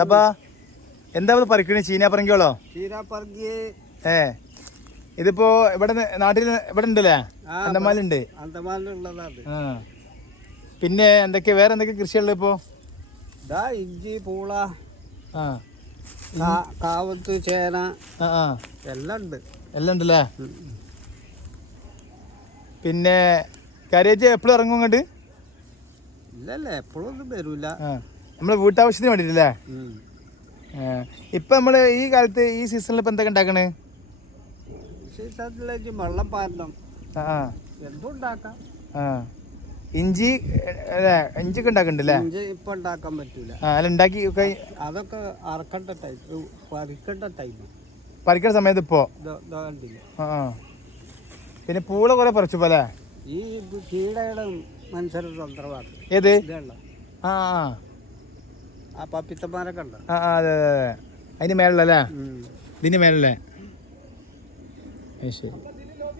തപ്പാ എന്താ പറിക്കണേ? ചീനാപ്പറങ്കിയോളോ? ഇതിപ്പോ ഇവിടെ നാട്ടിൽ ഇവിടെ ഉണ്ടല്ലേ? അന്തമാനുണ്ട്. പിന്നെ എന്തൊക്കെ വേറെ എന്തൊക്കെ കൃഷിയുള്ളത് ഇപ്പോ? ഇഞ്ചി, പൂള, കാവത്ത്, ചേന എല്ലാം ഉണ്ട്. എല്ലാം ഉണ്ടല്ലേ? പിന്നെ കാര്യായിട്ട് എപ്പോഴും ഇറങ്ങും ഇങ്ങോട്ട്? ഇല്ലല്ലേ, എപ്പോഴും ഒന്നും വരൂല. നമ്മളെ വീട്ടാവശ്യത്തിന് വേണ്ടിട്ടല്ലേ? ഇപ്പൊ നമ്മള് ഈ കാലത്ത് ഈ സീസണിൽ ഇപ്പൊ എന്തൊക്കെ ഉണ്ടാക്കണേ? സീസണിലേക്ക് വെള്ളം പാരണം, എന്തുണ്ടാക്കാം. ഇഞ്ചി ഒക്കെ ഉണ്ടാക്കണ്ടല്ലേ? ഇഞ്ചി ഇപ്പൊ ഉണ്ടാക്കാൻ പറ്റൂല. ഉണ്ടാക്കി അതൊക്കെ അറക്കേണ്ട ടൈം, പറിക്കേണ്ട ടൈം, പറിക്കുന്ന സമയത്ത് ഇപ്പോ. പിന്നെ പൂള കുറെ പറിച്ചു പോലെ. ഈ കീടയുടെ മനുഷ്യരുടെ തന്ത്രമാണ്. ഏത്? ആ പപ്പിത്തന്മാരൊക്കെ ഉണ്ട്. അതെ അതെ, അതിന് മേലല്ലേ? ഇതിന് മേലല്ലേ? ശരി.